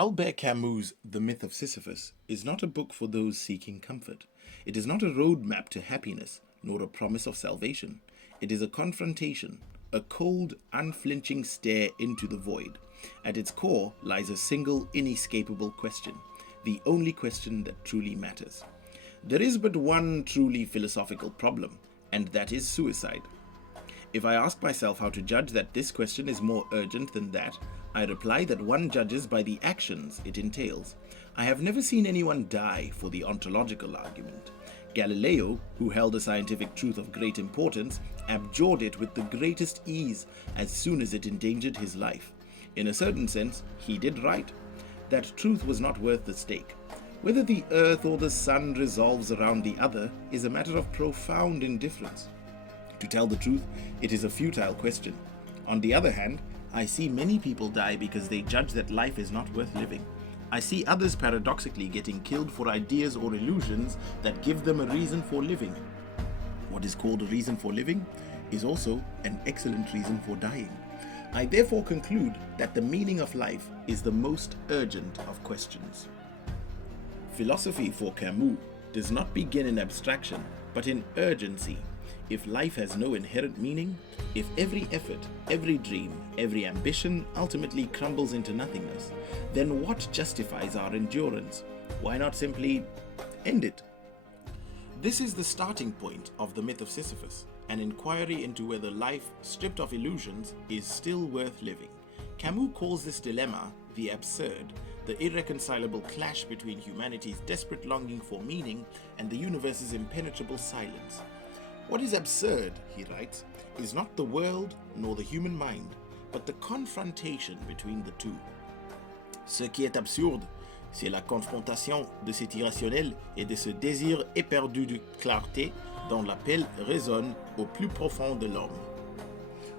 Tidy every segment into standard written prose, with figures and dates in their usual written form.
Albert Camus' The Myth of Sisyphus is not a book for those seeking comfort. It is not a roadmap to happiness, nor a promise of salvation. It is a confrontation, a cold, unflinching stare into the void. At its core lies a single, inescapable question, the only question that truly matters. There is but one truly philosophical problem, and that is suicide. If I ask myself how to judge that this question is more urgent than that, I reply that one judges by the actions it entails. I have never seen anyone die for the ontological argument. Galileo, who held a scientific truth of great importance, abjured it with the greatest ease as soon as it endangered his life. In a certain sense, he did right. That truth was not worth the stake. Whether the earth or the sun revolves around the other is a matter of profound indifference. To tell the truth, it is a futile question. On the other hand, I see many people die because they judge that life is not worth living. I see others paradoxically getting killed for ideas or illusions that give them a reason for living. What is called a reason for living is also an excellent reason for dying. I therefore conclude that the meaning of life is the most urgent of questions. Philosophy for Camus does not begin in abstraction, but in urgency. If life has no inherent meaning, if every effort, every dream, every ambition ultimately crumbles into nothingness, then what justifies our endurance? Why not simply end it? This is the starting point of the Myth of Sisyphus, an inquiry into whether life, stripped of illusions, is still worth living. Camus calls this dilemma the absurd, the irreconcilable clash between humanity's desperate longing for meaning and the universe's impenetrable silence. What is absurd, he writes, is not the world nor the human mind, but the confrontation between the two. Ce qui est absurde, c'est la confrontation de cet irrationnel et de ce désir éperdu de clarté dont l'appel résonne au plus profond de l'homme.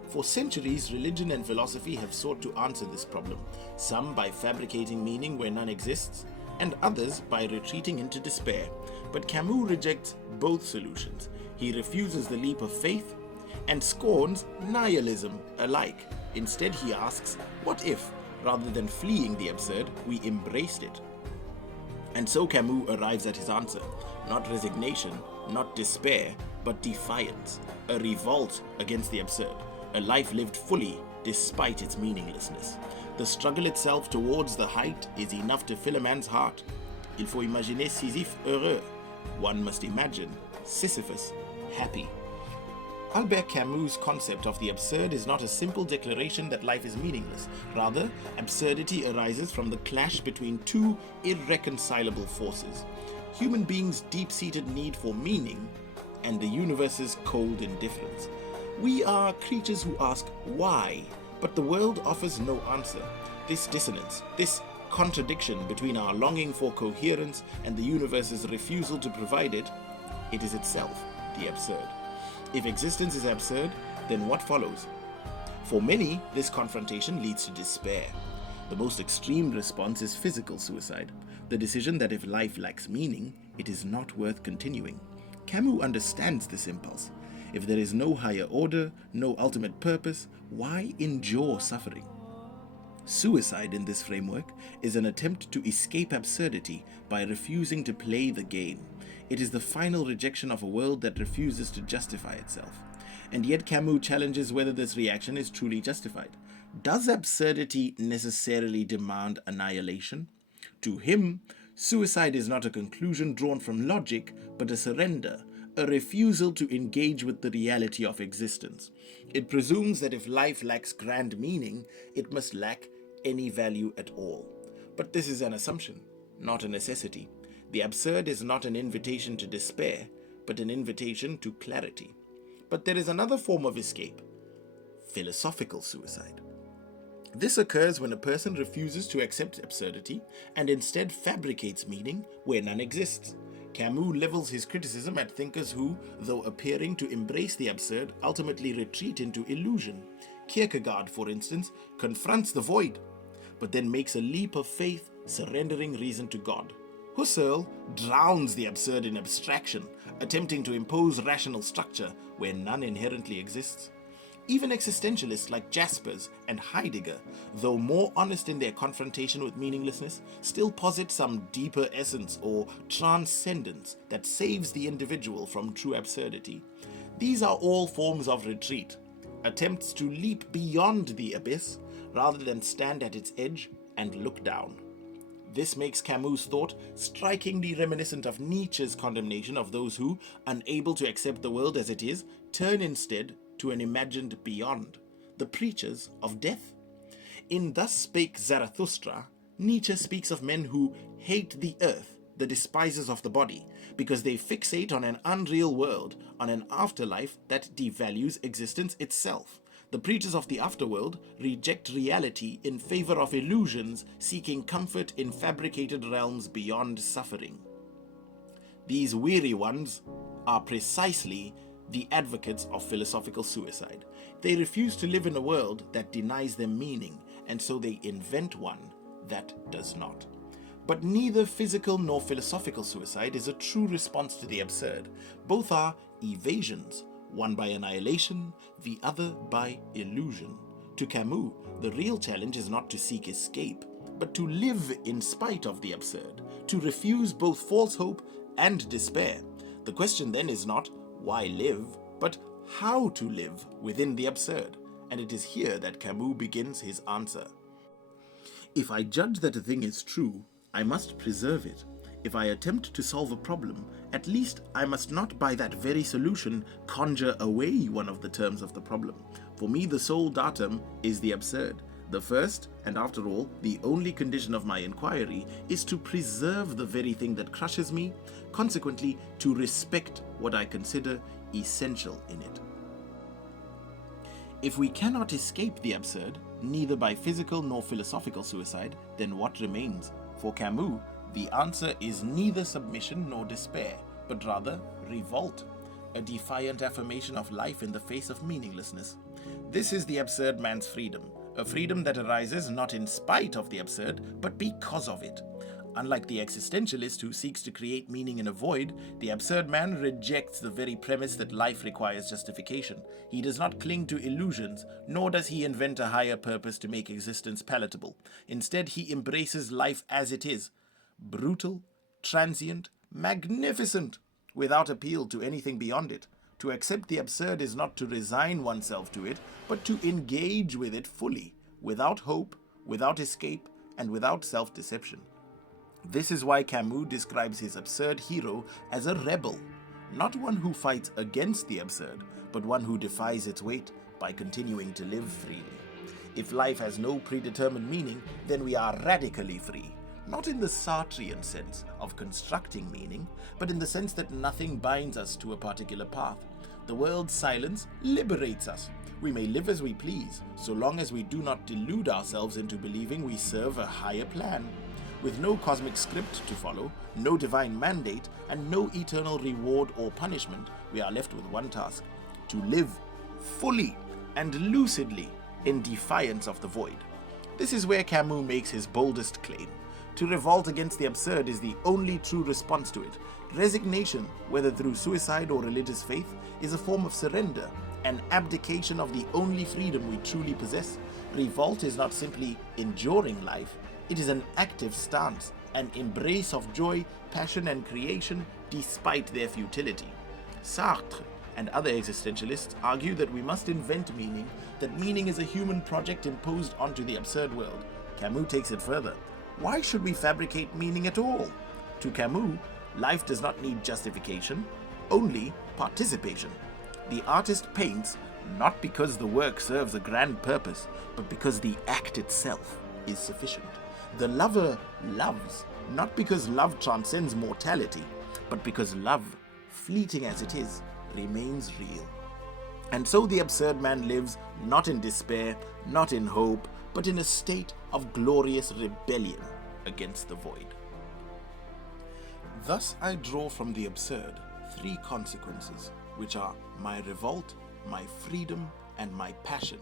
For centuries, religion and philosophy have sought to answer this problem, some by fabricating meaning where none exists, and others by retreating into despair. But Camus rejects both solutions. He refuses the leap of faith and scorns nihilism alike. Instead, he asks, what if, rather than fleeing the absurd, we embraced it? And so Camus arrives at his answer. Not resignation, not despair, but defiance. A revolt against the absurd. A life lived fully despite its meaninglessness. The struggle itself towards the height is enough to fill a man's heart. Il faut imaginer Sisyphe heureux. One must imagine Sisyphus happy. Albert Camus' concept of the absurd is not a simple declaration that life is meaningless. Rather, absurdity arises from the clash between two irreconcilable forces: human beings' deep-seated need for meaning and the universe's cold indifference. We are creatures who ask why, but the world offers no answer. This dissonance, this contradiction between our longing for coherence and the universe's refusal to provide it, it is itself the absurd. If existence is absurd, then what follows? For many, this confrontation leads to despair. The most extreme response is physical suicide, the decision that if life lacks meaning, it is not worth continuing. Camus understands this impulse. If there is no higher order, no ultimate purpose, why endure suffering? Suicide in this framework is an attempt to escape absurdity by refusing to play the game. It is the final rejection of a world that refuses to justify itself. And yet Camus challenges whether this reaction is truly justified. Does absurdity necessarily demand annihilation? To him, suicide is not a conclusion drawn from logic, but a surrender, a refusal to engage with the reality of existence. It presumes that if life lacks grand meaning, it must lack any value at all. But this is an assumption, not a necessity. The absurd is not an invitation to despair, but an invitation to clarity. But there is another form of escape: philosophical suicide. This occurs when a person refuses to accept absurdity and instead fabricates meaning where none exists. Camus levels his criticism at thinkers who, though appearing to embrace the absurd, ultimately retreat into illusion. Kierkegaard, for instance, confronts the void, but then makes a leap of faith, surrendering reason to God. Husserl drowns the absurd in abstraction, attempting to impose rational structure where none inherently exists. Even existentialists like Jaspers and Heidegger, though more honest in their confrontation with meaninglessness, still posit some deeper essence or transcendence that saves the individual from true absurdity. These are all forms of retreat, attempts to leap beyond the abyss rather than stand at its edge and look down. This makes Camus' thought strikingly reminiscent of Nietzsche's condemnation of those who, unable to accept the world as it is, turn instead to an imagined beyond, the preachers of death. In Thus Spake Zarathustra, Nietzsche speaks of men who hate the earth, the despisers of the body, because they fixate on an unreal world, on an afterlife that devalues existence itself. The preachers of the afterworld reject reality in favor of illusions, seeking comfort in fabricated realms beyond suffering. These weary ones are precisely the advocates of philosophical suicide. They refuse to live in a world that denies them meaning, and so they invent one that does not. But neither physical nor philosophical suicide is a true response to the absurd. Both are evasions, one by annihilation, the other by illusion. To Camus, the real challenge is not to seek escape, but to live in spite of the absurd, to refuse both false hope and despair. The question then is not why live, but how to live within the absurd. And it is here that Camus begins his answer. If I judge that a thing is true, I must preserve it. If I attempt to solve a problem, at least I must not by that very solution conjure away one of the terms of the problem. For me, the sole datum is the absurd. The first, and after all, the only condition of my inquiry is to preserve the very thing that crushes me, consequently to respect what I consider essential in it. If we cannot escape the absurd, neither by physical nor philosophical suicide, then what remains? For Camus, the answer is neither submission nor despair, but rather revolt, a defiant affirmation of life in the face of meaninglessness. This is the absurd man's freedom, a freedom that arises not in spite of the absurd, but because of it. Unlike the existentialist who seeks to create meaning in a void, the absurd man rejects the very premise that life requires justification. He does not cling to illusions, nor does he invent a higher purpose to make existence palatable. Instead, he embraces life as it is, brutal, transient, magnificent, without appeal to anything beyond it. To accept the absurd is not to resign oneself to it, but to engage with it fully, without hope, without escape, and without self-deception. This is why Camus describes his absurd hero as a rebel, not one who fights against the absurd, but one who defies its weight by continuing to live freely. If life has no predetermined meaning, then we are radically free. Not in the Sartrean sense of constructing meaning, but in the sense that nothing binds us to a particular path. The world's silence liberates us. We may live as we please, so long as we do not delude ourselves into believing we serve a higher plan. With no cosmic script to follow, no divine mandate, and no eternal reward or punishment, we are left with one task: to live fully and lucidly in defiance of the void. This is where Camus makes his boldest claim. To revolt against the absurd is the only true response to it. Resignation, whether through suicide or religious faith, is a form of surrender, an abdication of the only freedom we truly possess. Revolt is not simply enduring life, it is an active stance, an embrace of joy, passion, and creation despite their futility. Sartre and other existentialists argue that we must invent meaning, that meaning is a human project imposed onto the absurd world. Camus takes it further. Why should we fabricate meaning at all? To Camus, life does not need justification, only participation. The artist paints not because the work serves a grand purpose, but because the act itself is sufficient. The lover loves, not because love transcends mortality, but because love, fleeting as it is, remains real. And so the absurd man lives not in despair, not in hope, but in a state of glorious rebellion against the void. Thus I draw from the absurd three consequences, which are my revolt, my freedom, and my passion.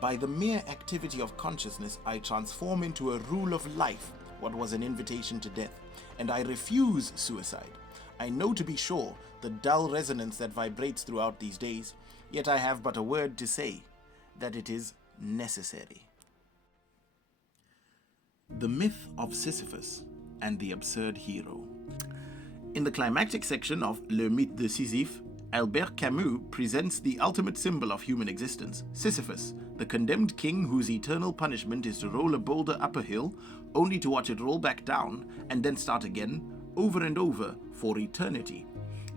By the mere activity of consciousness, I transform into a rule of life what was an invitation to death, and I refuse suicide. I know to be sure the dull resonance that vibrates throughout these days. yet I have but a word to say, that it is necessary. The Myth of Sisyphus and the Absurd Hero. In the climactic section of Le Mythe de Sisyphe, Albert Camus presents the ultimate symbol of human existence, Sisyphus, the condemned king whose eternal punishment is to roll a boulder up a hill, only to watch it roll back down, and then start again, over and over, for eternity.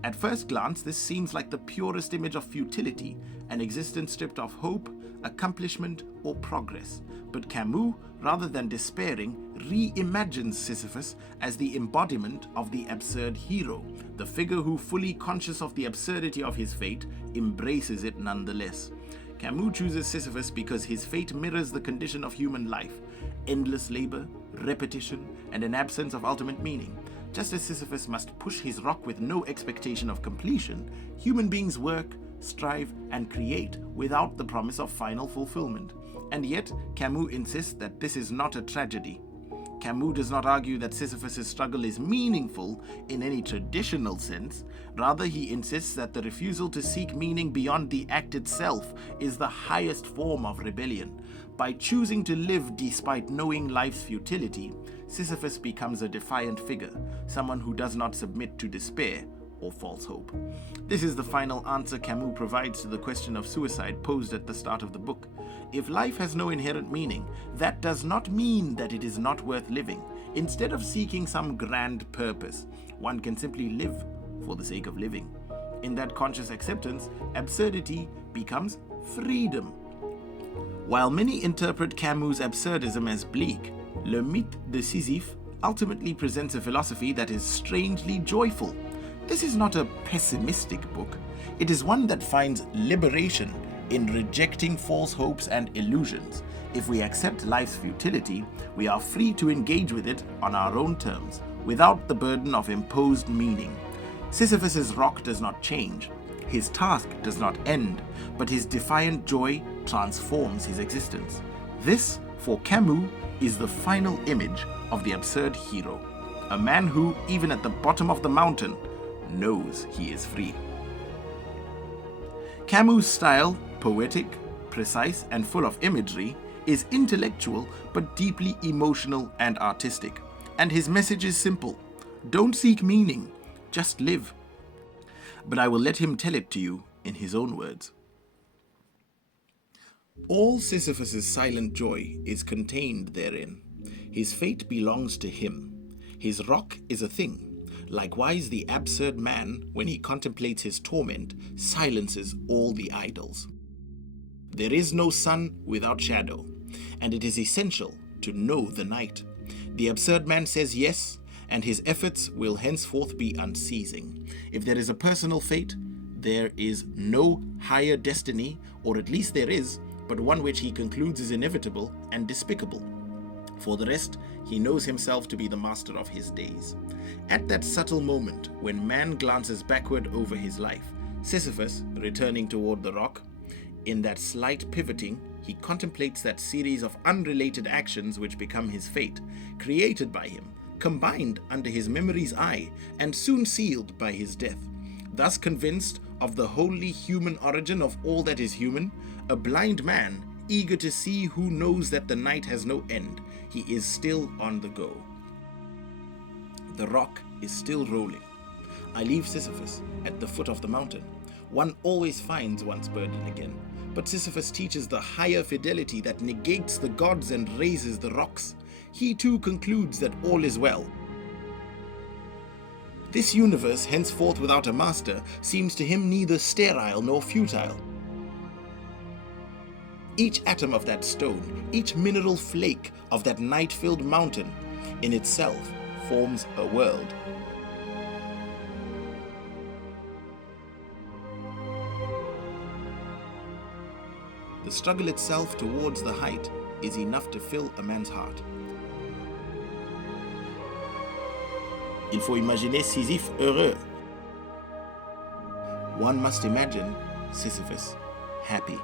At first glance, this seems like the purest image of futility, an existence stripped of hope, accomplishment, or progress. But Camus, rather than despairing, reimagines Sisyphus as the embodiment of the absurd hero, the figure who, fully conscious of the absurdity of his fate, embraces it nonetheless. Camus chooses Sisyphus because his fate mirrors the condition of human life: endless labor, repetition, and an absence of ultimate meaning. Just as Sisyphus must push his rock with no expectation of completion, human beings work, strive, and create without the promise of final fulfillment. And yet, Camus insists that this is not a tragedy. Camus does not argue that Sisyphus' struggle is meaningful in any traditional sense. Rather, he insists that the refusal to seek meaning beyond the act itself is the highest form of rebellion. By choosing to live despite knowing life's futility, Sisyphus becomes a defiant figure, someone who does not submit to despair or false hope. This is the final answer Camus provides to the question of suicide posed at the start of the book. If life has no inherent meaning, that does not mean that it is not worth living. Instead of seeking some grand purpose, one can simply live for the sake of living. In that conscious acceptance, absurdity becomes freedom. While many interpret Camus' absurdism as bleak, Le Mythe de Sisyphe ultimately presents a philosophy that is strangely joyful. This is not a pessimistic book. It is one that finds liberation in rejecting false hopes and illusions. If we accept life's futility, we are free to engage with it on our own terms, without the burden of imposed meaning. Sisyphus' rock does not change. His task does not end, but his defiant joy transforms his existence. This, for Camus, is the final image of the absurd hero, a man who, even at the bottom of the mountain, knows he is free. Camus' style, poetic, precise, and full of imagery, is intellectual but deeply emotional and artistic. And his message is simple: don't seek meaning, just live. But I will let him tell it to you in his own words. All Sisyphus' silent joy is contained therein. His fate belongs to him. His rock is a thing. Likewise, the absurd man, when he contemplates his torment, silences all the idols. There is no sun without shadow, and it is essential to know the night. The absurd man says yes, and his efforts will henceforth be unceasing. If there is a personal fate, there is no higher destiny, or at least there is, but one which he concludes is inevitable and despicable. For the rest, he knows himself to be the master of his days. At that subtle moment, when man glances backward over his life, Sisyphus, returning toward the rock, in that slight pivoting, he contemplates that series of unrelated actions which become his fate, created by him, combined under his memory's eye, and soon sealed by his death. Thus convinced of the wholly human origin of all that is human, a blind man, eager to see who knows that the night has no end, he is still on the go. The rock is still rolling. I leave Sisyphus at the foot of the mountain. One always finds one's burden again, but Sisyphus teaches the higher fidelity that negates the gods and raises the rocks. He too concludes that all is well. This universe, henceforth without a master, seems to him neither sterile nor futile. Each atom of that stone, each mineral flake of that night-filled mountain, in itself forms a world. The struggle itself towards the height is enough to fill a man's heart. Il faut imaginer Sisyphe heureux. One must imagine Sisyphus happy.